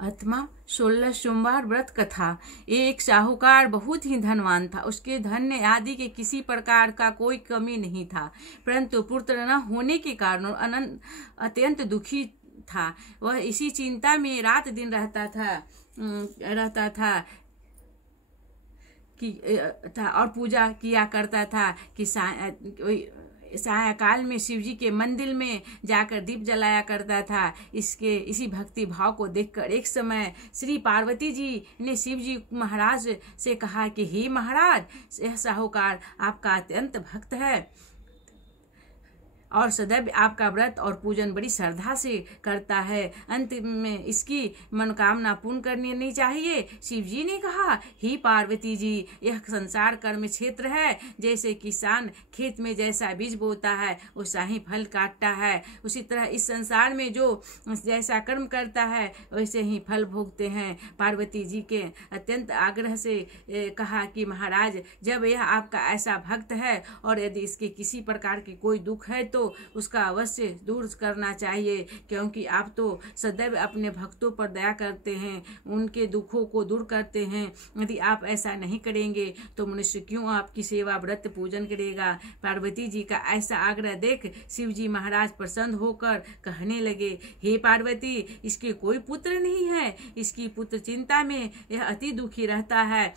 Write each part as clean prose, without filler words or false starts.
आत्मा 16 सोमवार व्रत कथा। एक साहूकार बहुत ही धनवान था। उसके धन आदि के किसी प्रकार का कोई कमी नहीं था, परंतु पुत्र न होने के कारण अत्यंत दुखी था। वह इसी चिंता में रात दिन रहता था कि और पूजा किया करता था कि सायकाल में शिवजी के मंदिर में जाकर दीप जलाया करता था। इसी भक्ति भाव को देखकर एक समय श्री पार्वती जी ने शिवजी महाराज से कहा कि हे महाराज, यह साहूकार आपका अत्यंत भक्त है और सदैव आपका व्रत और पूजन बड़ी श्रद्धा से करता है। अंत में इसकी मनोकामना पूर्ण करनी चाहिए। शिव जी ने कहा, ही पार्वती जी, यह संसार कर्म क्षेत्र है। जैसे किसान खेत में जैसा बीज बोता है वैसा ही फल काटता है, उसी तरह इस संसार में जो जैसा कर्म करता है वैसे ही फल भोगते हैं। पार्वती जी के अत्यंत आग्रह से कहा कि महाराज, जब यह आपका ऐसा भक्त है और यदि इसके किसी प्रकार की कोई दुख है तो उसका अवश्य दूर करना चाहिए, क्योंकि आप तो सदैव अपने भक्तों पर दया करते हैं, उनके दुखों को दूर करते हैं। यदि आप ऐसा नहीं करेंगे तो मनुष्य क्यों आपकी सेवा व्रत पूजन करेगा। पार्वती जी का ऐसा आग्रह देख शिव जी महाराज प्रसन्न होकर कहने लगे, हे पार्वती, इसके कोई पुत्र नहीं है। इसकी पुत्र चिंता में यह अति दुखी रहता है।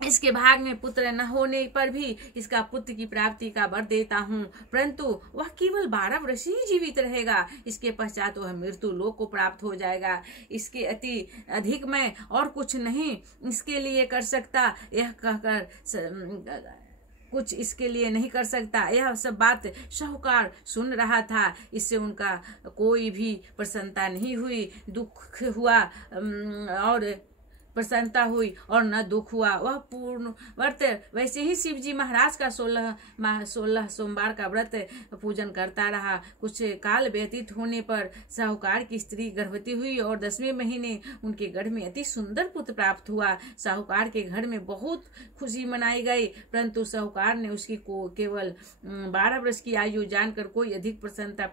इसके भाग में पुत्र न होने पर भी इसका पुत्र की प्राप्ति का वर देता हूँ, परंतु वह केवल 12 वर्ष ही जीवित रहेगा। इसके पश्चात वह मृत्यु लोक को प्राप्त हो जाएगा। इसके अति अधिक मैं और कुछ नहीं इसके लिए कर सकता। यह कहकर कुछ इसके लिए नहीं कर सकता। यह सब बात साहूकार सुन रहा था। इससे उनका कोई भी प्रसन्नता नहीं हुई, दुख हुआ और प्रसन्नता हुई और न दुख हुआ। वह पूर्ण व्रत वैसे ही शिव जी महाराज का 16 सोमवार का व्रत पूजन करता रहा। कुछ काल व्यतीत होने पर साहूकार की स्त्री गर्भवती हुई और 10वें महीने उनके गर्भ में अति सुंदर पुत्र प्राप्त हुआ। साहूकार के घर में बहुत खुशी मनाई गई, परंतु साहूकार ने उसकी को केवल 12 वर्ष की आयु जानकर कोई अधिक प्रसन्नता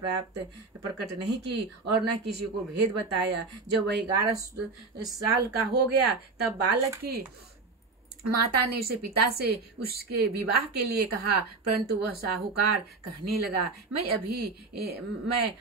प्रकट नहीं की और न किसी को भेद बताया। जब वह 11 साल का हो गया तब बालक की माता ने उसे पिता से उसके विवाह के लिए कहा, परंतु वह साहूकार कहने लगा, मैं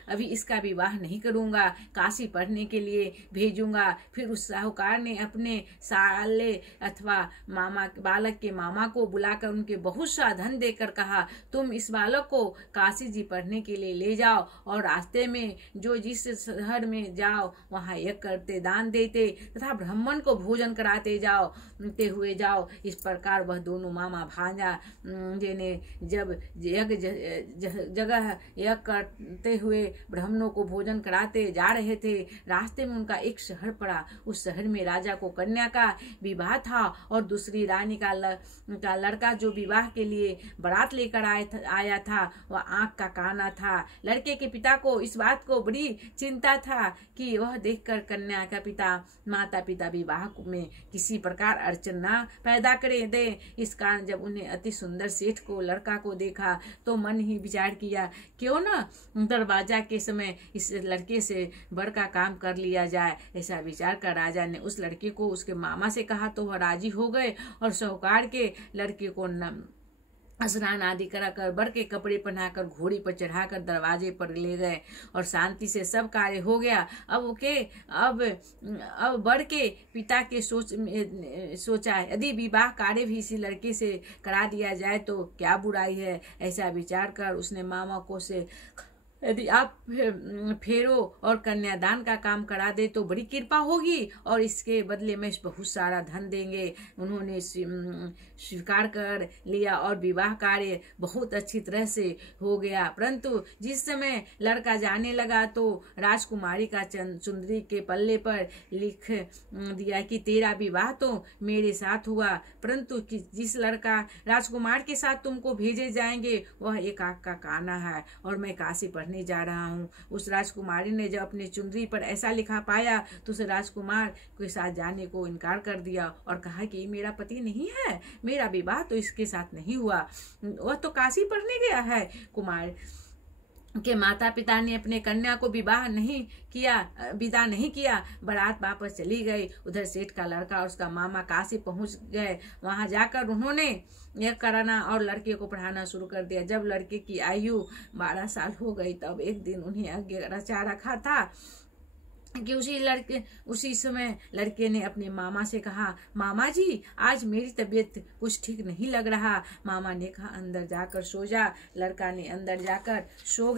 अभी इसका विवाह नहीं करूंगा, काशी पढ़ने के लिए भेजूंगा। फिर उस साहूकार ने अपने साले अथवा बालक के मामा को बुलाकर उनके बहुत सा धन देकर कहा, तुम इस बालक को काशी जी पढ़ने के लिए ले जाओ और रास्ते में जो जिस शहर में जाओ वहां यज्ञ करते, दान देते तथा ब्राह्मण को भोजन कराते हुए जाओ। इस प्रकार वह दोनों मामा भांजा ने जब जगह यज्ञ करते हुए ब्राह्मणों को भोजन कराते जा रहे थे, रास्ते में उनका एक शहर पड़ा। उस शहर में राजा को कन्या का विवाह था और दूसरी रानी का लड़का जो विवाह के लिए बारात लेकर आया था वह आंख का काना था। लड़के के पिता को इस बात को बड़ी चिंता था कि वह देखकर कन्या का माता पिता विवाह में किसी प्रकार अड़चन न पैदा करे दे। इस कारण जब उन्हें अति सुंदर सेठ को लड़का को देखा तो मन ही विचार किया, क्यों ना दरवाजा के समय इस लड़के से बड़ का काम कर लिया जाए। ऐसा विचार कर राजा ने उस लड़के को उसके मामा से कहा तो वह राजी हो गए और साहूकार के लड़के को स्नान आदि कराकर बड़ के कपड़े पहनाकर घोड़ी पर चढ़ाकर दरवाजे पर ले गए और शांति से सब कार्य हो गया। अब बड़ के पिता के सोचा यदि विवाह कार्य भी इसी लड़के से करा दिया जाए तो क्या बुराई है। ऐसा विचार कर उसने मामा को से यदि आप फेरो और कन्यादान का काम करा दे तो बड़ी कृपा होगी और इसके बदले में बहुत सारा धन देंगे। उन्होंने स्वीकार कर लिया और विवाह कार्य बहुत अच्छी तरह से हो गया। परंतु जिस समय लड़का जाने लगा तो राजकुमारी का चुंदरी के पल्ले पर लिख दिया कि तेरा विवाह तो मेरे साथ हुआ, परंतु जिस लड़का राजकुमार के साथ तुमको भेजे जाएंगे वह एक आंख का काना है और मैं काशी पढ़ने जा रहा हूँ। उस राजकुमारी ने जब अपनी चुंदरी पर ऐसा लिखा पाया तो उस राजकुमार के साथ जाने को इनकार कर दिया और कहा कि मेरा पति नहीं है, मेरा विवाह तो इसके साथ नहीं हुआ, वह तो काशी पढ़ने गया है। के माता पिता ने अपने कन्या को विदा नहीं किया। बारात वापस चली गई। उधर सेठ का लड़का और उसका मामा काशी पहुंच गए। वहां जाकर उन्होंने यह कराना और लड़के को पढ़ाना शुरू कर दिया। जब लड़के की आयु 12 साल हो गई तब एक दिन उन्हें यज्ञ रचा रखा था कि उसी समय लड़के ने अपने मामा से कहा, मामा जी आज मेरी तबीयत कुछ ठीक नहीं लग रहा। मामा ने कहा, अंदर जाकर सो जा। लड़का ने अंदर जाकर सो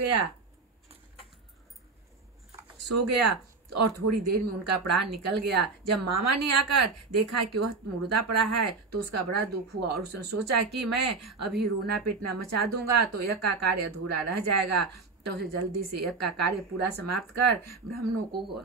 गया और थोड़ी देर में उनका प्राण निकल गया। जब मामा ने आकर देखा कि वह मुर्दा पड़ा है तो उसका बड़ा दुख हुआ और उसने सोचा कि मैं अभी रोना पीटना मचा दूंगा तो यज्ञ का कार्य अधूरा रह जाएगा। तो उसे जल्दी से यज्ञ का कार्य पूरा समाप्त कर ब्राह्मणों को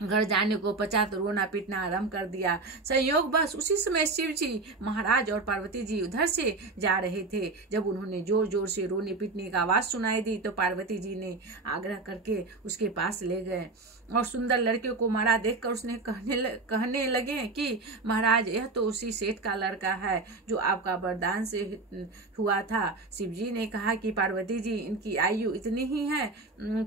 घर जाने को पश्चात रोना पीटना आरंभ कर दिया। संयोग बस उसी समय शिव जी महाराज और पार्वती जी उधर से जा रहे थे। जब उन्होंने जोर जोर से रोने पीटने की आवाज सुनाई दी तो पार्वती जी ने आग्रह करके उसके पास ले गए और सुंदर लड़के को मरा देखकर उसने कहने लगे कि महाराज यह तो उसी सेठ का लड़का है जो आपका वरदान से हुआ था। शिव जी ने कहा कि पार्वती जी इनकी आयु इतनी ही है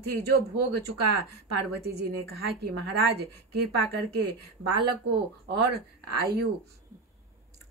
थी जो भोग चुका। पार्वती जी ने कहा कि महाराज कृपा करके बालक को और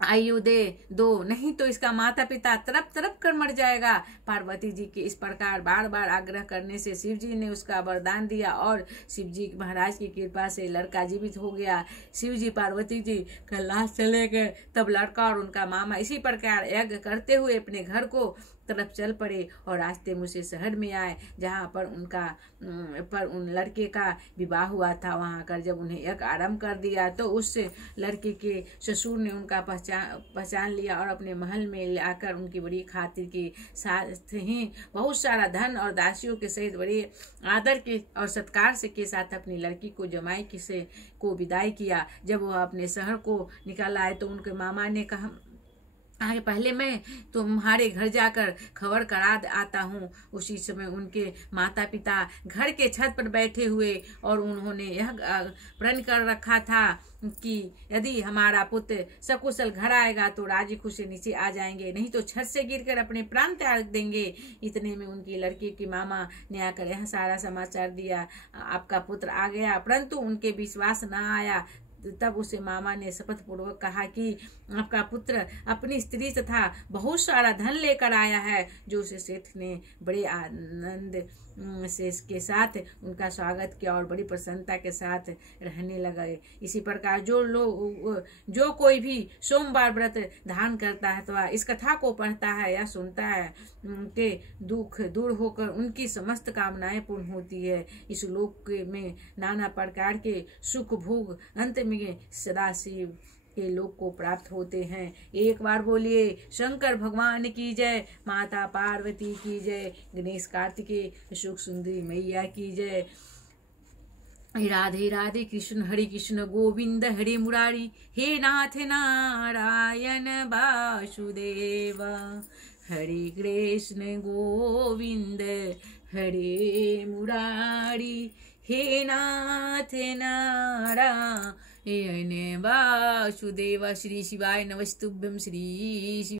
आयु दे दो, नहीं तो इसका माता पिता तड़प तड़प कर मर जाएगा। पार्वती जी के इस प्रकार बार बार आग्रह करने से शिव जी ने उसका वरदान दिया और शिव जी महाराज की कृपा से लड़का जीवित हो गया। शिव जी पार्वती जी का लाश चले गए। तब लड़का और उनका मामा इसी प्रकार यज्ञ करते हुए अपने घर को तरफ चल पड़े और रास्ते में से शहर में आए जहाँ पर उन लड़के का विवाह हुआ था। वहाँ आकर जब उन्हें यज्ञ आरंभ कर दिया तो उस लड़के के ससुर ने उनका पहचान लिया और अपने महल में लाकर उनकी बड़ी खातिर के साथ ही बहुत सारा धन और दासियों के सहित बड़े आदर के और सत्कार से के साथ अपनी लड़की को जमाई को विदाई किया। जब वह अपने शहर को निकल आए तो उनके मामा ने कहा, पहले मैं तुम्हारे घर जाकर खबर करा आता हूँ। उसी समय उनके माता पिता घर के छत पर बैठे हुए और उन्होंने यह प्रण कर रखा था कि यदि हमारा पुत्र सकुशल घर आएगा तो राजी खुशी नीचे आ जाएंगे, नहीं तो छत से गिरकर अपने प्राण त्याग देंगे। इतने में उनकी लड़की की मामा ने आकर यह सारा समाचार दिया, आपका पुत्र आ गया। परंतु उनके विश्वास न आया। तब उसे मामा ने शपथ पूर्वक कहा कि आपका पुत्र अपनी स्त्री तथा बहुत सारा धन लेकर आया है। जो उसे सेठ ने बड़े आनंद से के साथ उनका स्वागत किया और बड़ी प्रसन्नता के साथ रहने लगे। इसी प्रकार जो कोई भी सोमवार व्रत धारण करता है तो इस कथा को पढ़ता है या सुनता है उनके दुख दूर होकर उनकी समस्त कामनाएं पूर्ण होती है। इस लोक में नाना प्रकार के सुख भोग अंत में सदाशिव के लोक को प्राप्त होते हैं। एक बार बोलिए शंकर भगवान की जय, माता पार्वती की जय, गणेश कार्तिकेय सुख सुंदरी मैया की जय। राधे राधे कृष्ण हरे कृष्ण गोविंद हरे मुरारी, हे नाथ नारायण वासुदेव, हरे कृष्ण गोविंद हरे मुरारी, हे नाथ नारायण वासुदेव। श्री शिवाय नमस्तुभ्यं। श्री